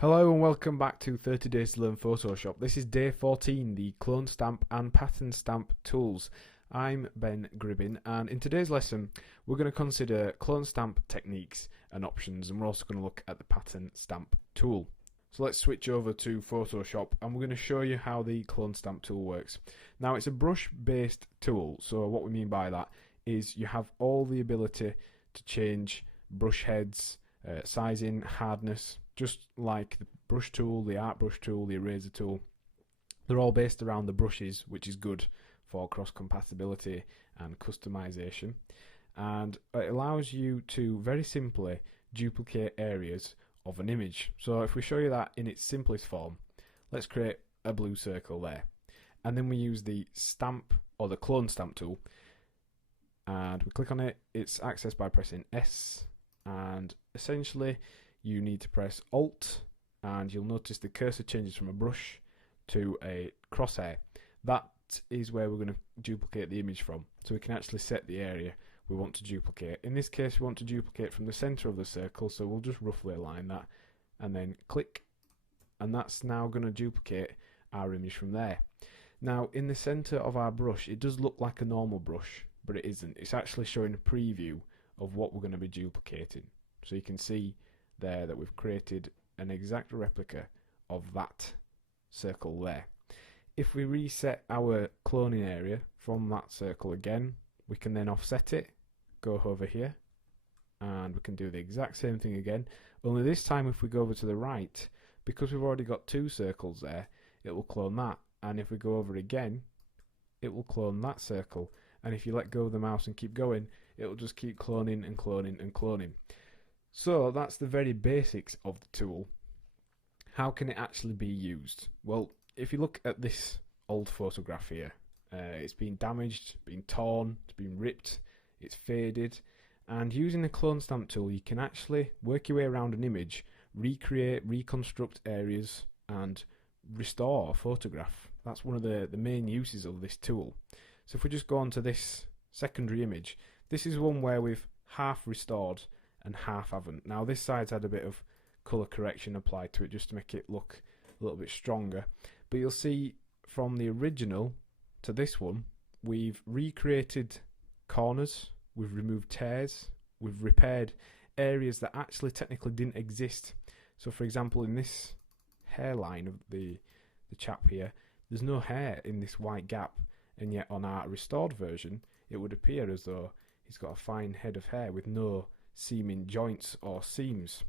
Hello and welcome back to 30 Days to Learn Photoshop. This is day 14, the clone stamp and pattern stamp tools. I'm Ben Gribbin, and in today's lesson we're going to consider clone stamp techniques and options, and we're also going to look at the pattern stamp tool. So let's switch over to Photoshop and we're going to show you how the clone stamp tool works. Now, it's a brush based tool, so what we mean by that is you have all the ability to change brush heads, sizing, hardness, just like the brush tool, the art brush tool, the eraser tool. They're all based around the brushes, which is good for cross compatibility and customization, and it allows you to very simply duplicate areas of an image. So if we show you that in its simplest form, let's create a blue circle there, and then we use the stamp or the clone stamp tool, and we click on it. It's accessed by pressing S, and essentially you need to press Alt, and you'll notice the cursor changes from a brush to a crosshair. That is where we're going to duplicate the image from, so we can actually set the area we want to duplicate. In this case, we want to duplicate from the center of the circle, so we'll just roughly align that and then click, and that's now going to duplicate our image from there. Now, in the center of our brush, it does look like a normal brush, but it isn't. It's actually showing a preview of what we're going to be duplicating. So you can see there that we've created an exact replica of that circle there. If we reset our cloning area from that circle again, we can then offset it, go over here, and we can do the exact same thing again, only this time if we go over to the right, because we've already got two circles there, it will clone that, and if we go over again, it will clone that circle, and if you let go of the mouse and keep going, it will just keep cloning and cloning and cloning. So that's the very basics of the tool. How can it actually be used? Well, if you look at this old photograph here, it's been damaged, been torn, it's been ripped, it's faded, and using the clone stamp tool you can actually work your way around an image, recreate, reconstruct areas, and restore a photograph. That's one of the main uses of this tool. So if we just go on to this secondary image, this is one where we've half restored and half haven't. Now this side's had a bit of colour correction applied to it just to make it look a little bit stronger, but you'll see from the original to this one we've recreated corners, we've removed tears, we've repaired areas that actually technically didn't exist. So for example, in this hairline of the chap here, there's no hair in this white gap, and yet on our restored version it would appear as though he's got a fine head of hair with no seaming joints or seams.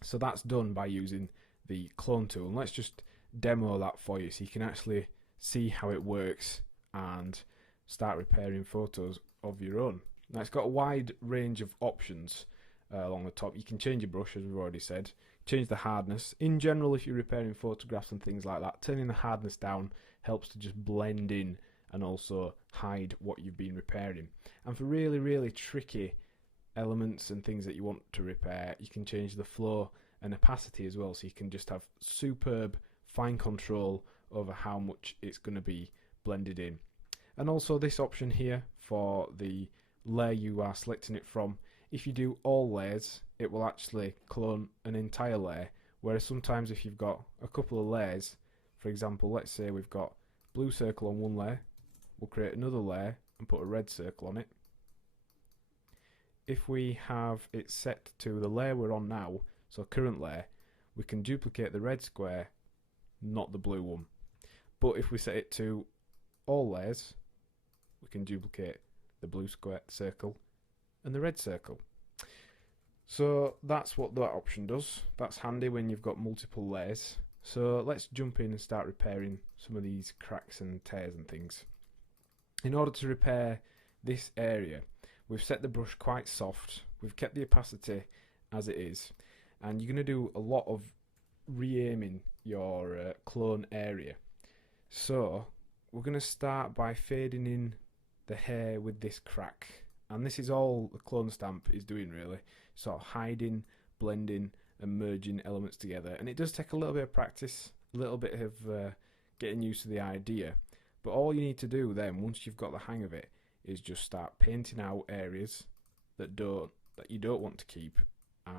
So that's done by using the clone tool, and let's just demo that for you so you can actually see how it works and start repairing photos of your own. Now it's got a wide range of options along the top. You can change your brush, as we've already said, change the hardness. In general, if you're repairing photographs and things like that, turning the hardness down helps to just blend in and also hide what you've been repairing. And for really tricky elements and things that you want to repair, you can change the flow and opacity as well, so you can just have superb fine control over how much it's going to be blended in. And also this option here for the layer you are selecting it from, if you do all layers it will actually clone an entire layer, whereas sometimes if you've got a couple of layers, for example, let's say we've got blue circle on one layer, we'll create another layer and put a red circle on it. If we have it set to the layer we're on now, so current layer, we can duplicate the red square, not the blue one. But if we set it to all layers, we can duplicate the blue square circle and the red circle. So that's what that option does. That's handy when you've got multiple layers. So let's jump in and start repairing some of these cracks and tears and things. In order to repair this area, we've set the brush quite soft, we've kept the opacity as it is, and you're going to do a lot of re-aiming your clone area. So we're going to start by fading in the hair with this crack, and this is all the clone stamp is doing really, sort of hiding, blending and merging elements together. And it does take a little bit of practice, a little bit of getting used to the idea, but all you need to do then, once you've got the hang of it, is just start painting out areas that you don't want to keep,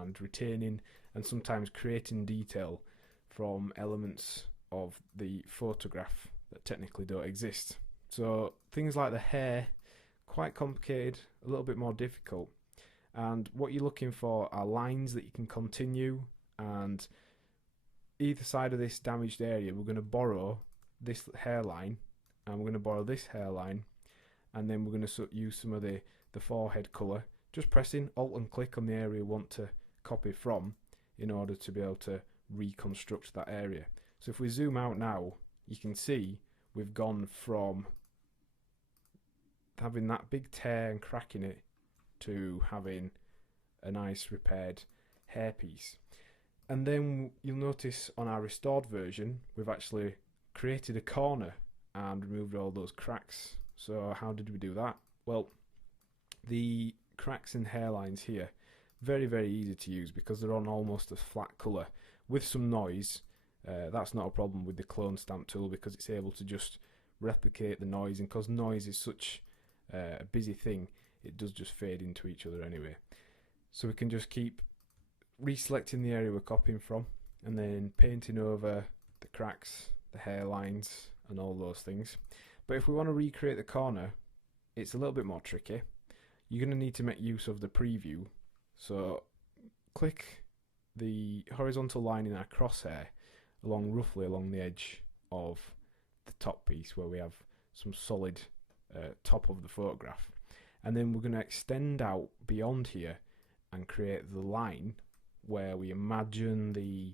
and retaining and sometimes creating detail from elements of the photograph that technically don't exist. So things like the hair, quite complicated, a little bit more difficult. And what you're looking for are lines that you can continue, and either side of this damaged area we're going to borrow this hairline, and we're going to borrow this hairline, and then we're going to use some of the forehead colour, just pressing Alt and click on the area we want to copy from in order to be able to reconstruct that area. So if we zoom out now, you can see we've gone from having that big tear and crack in it to having a nice repaired hairpiece. And then you'll notice on our restored version we've actually created a corner and removed all those cracks. So how did we do that? Well, the cracks and hairlines here, very, very easy to use because they're on almost a flat colour with some noise. That's not a problem with the clone stamp tool because it's able to just replicate the noise, and because noise is such a busy thing, it does just fade into each other anyway. So we can just keep reselecting the area we're copying from and then painting over the cracks, the hairlines and all those things. But if we want to recreate the corner, it's a little bit more tricky. You're going to need to make use of the preview. So click the horizontal line in our crosshair roughly along the edge of the top piece where we have some solid top of the photograph, and then we're going to extend out beyond here and create the line where we imagine the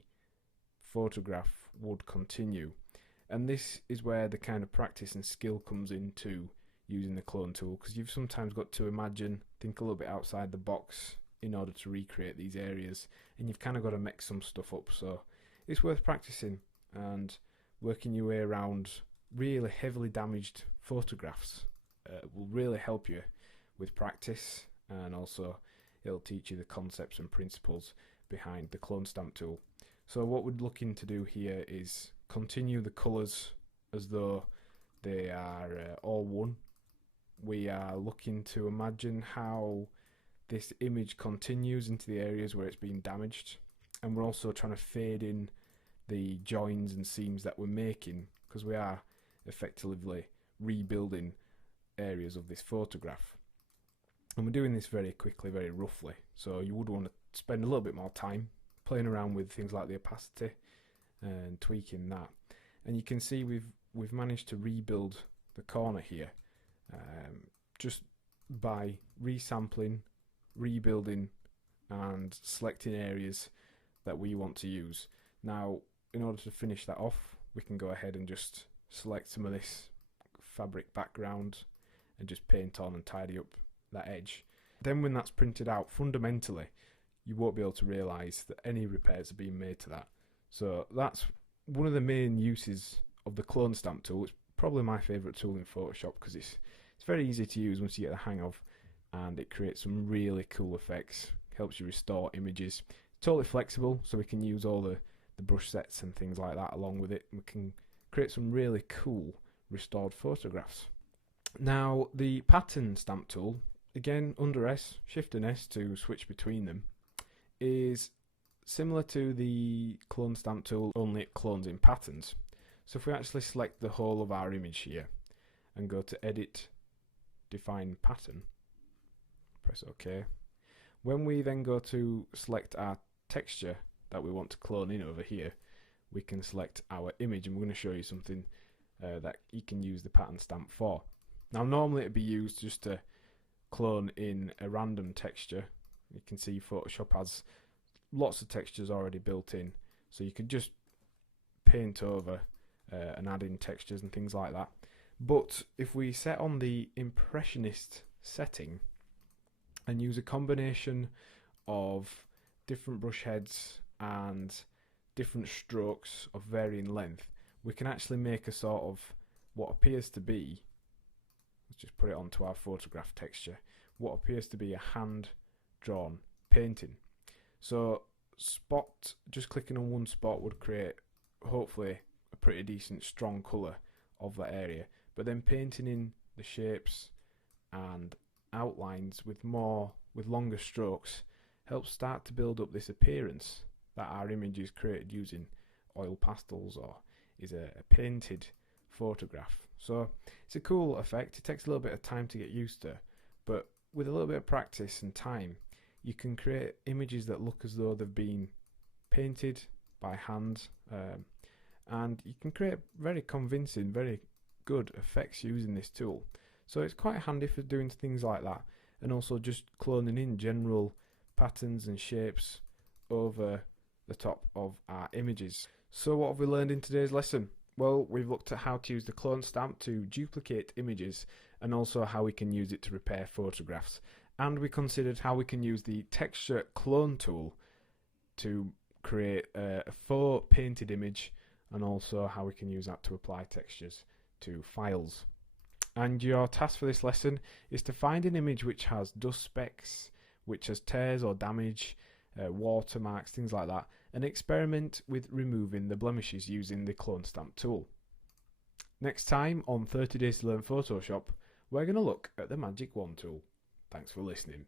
photograph would continue. And this is where the kind of practice and skill comes into using the clone tool, because you've sometimes got to imagine, think a little bit outside the box in order to recreate these areas, and you've kind of got to mix some stuff up. So it's worth practicing and working your way around really heavily damaged photographs. Will really help you with practice, and also it'll teach you the concepts and principles behind the clone stamp tool. So what we're looking to do here is continue the colours as though they are all one. We are looking to imagine how this image continues into the areas where it's been damaged, and we're also trying to fade in the joins and seams that we're making, because we are effectively rebuilding areas of this photograph. And we're doing this very quickly, very roughly, so you would want to spend a little bit more time playing around with things like the opacity and tweaking that. And you can see we've managed to rebuild the corner here just by resampling, rebuilding and selecting areas that we want to use. Now, in order to finish that off, we can go ahead and just select some of this fabric background and just paint on and tidy up that edge. Then when that's printed out, fundamentally you won't be able to realise that any repairs are being made to that. So that's one of the main uses of the clone stamp tool. It's probably my favourite tool in Photoshop because it's very easy to use once you get the hang of, and it creates some really cool effects, helps you restore images. It's totally flexible, so we can use all the brush sets and things like that along with it, and we can create some really cool restored photographs. Now the pattern stamp tool, again under S, Shift and S to switch between them, is similar to the clone stamp tool, only it clones in patterns. So if we actually select the whole of our image here and go to Edit, Define Pattern, press OK. When we then go to select our texture that we want to clone in over here, we can select our image, and we're going to show you something that you can use the pattern stamp for. Now normally it'd be used just to clone in a random texture. You can see Photoshop has lots of textures already built in, so you could just paint over and add in textures and things like that. But if we set on the impressionist setting and use a combination of different brush heads and different strokes of varying length, we can actually make a sort of what appears to be, let's just put it onto our photograph texture, what appears to be a hand drawn painting. So just clicking on one spot would create hopefully a pretty decent strong colour of that area, but then painting in the shapes and outlines with longer strokes helps start to build up this appearance that our image is created using oil pastels or is a painted photograph. So it's a cool effect. It takes a little bit of time to get used to, but with a little bit of practice and time, you can create images that look as though they've been painted by hand, and you can create very convincing, very good effects using this tool. So it's quite handy for doing things like that, and also just cloning in general patterns and shapes over the top of our images. So what have we learned in today's lesson? Well, we've looked at how to use the clone stamp to duplicate images, and also how we can use it to repair photographs. And we considered how we can use the texture clone tool to create a faux painted image, and also how we can use that to apply textures to files. And your task for this lesson is to find an image which has dust specks, which has tears or damage, watermarks, things like that, and experiment with removing the blemishes using the clone stamp tool. Next time on 30 Days to Learn Photoshop, we're going to look at the Magic Wand tool. Thanks for listening.